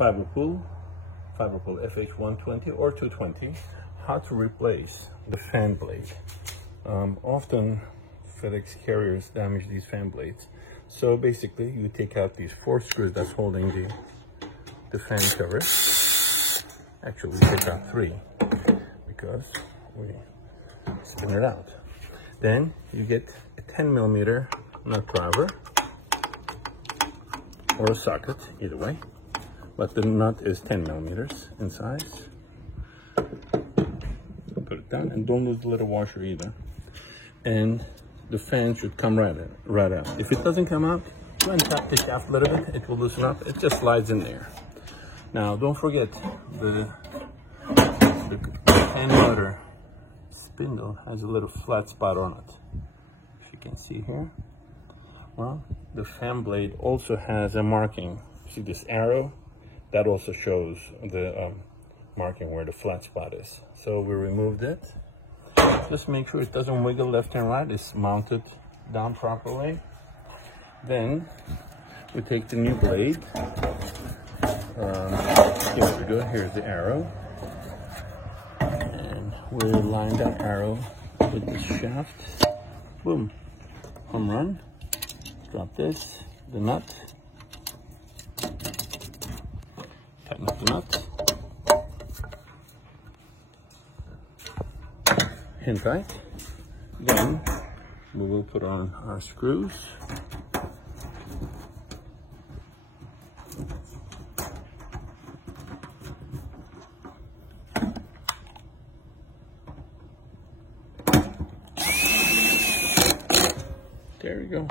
Fiberpool FH120 or 220. How to replace the fan blade. Often FedEx carriers damage these fan blades. So basically you take out these 4 screws that's holding the fan cover. Actually we take out 3 because we spin it out. Then you get a 10mm nut driver or a socket, either way. But the nut is 10mm in size. Put it down and don't lose the little washer either. And the fan should come right out. If it doesn't come out, go and tap the shaft a little bit. It will loosen up. It just slides in there. Now don't forget the fan motor spindle has a little flat spot on it. If you can see here. Well, the fan blade also has a marking. See this arrow? That also shows the marking where the flat spot is. So we removed it. Just make sure it doesn't wiggle left and right. It's mounted down properly. Then we take the new blade. Here we go. Here's the arrow. And we line that arrow with the shaft. Boom. Home run. Drop this. The nut. Tighten up the nut. Hand tight. Then we will put on our screws. There we go.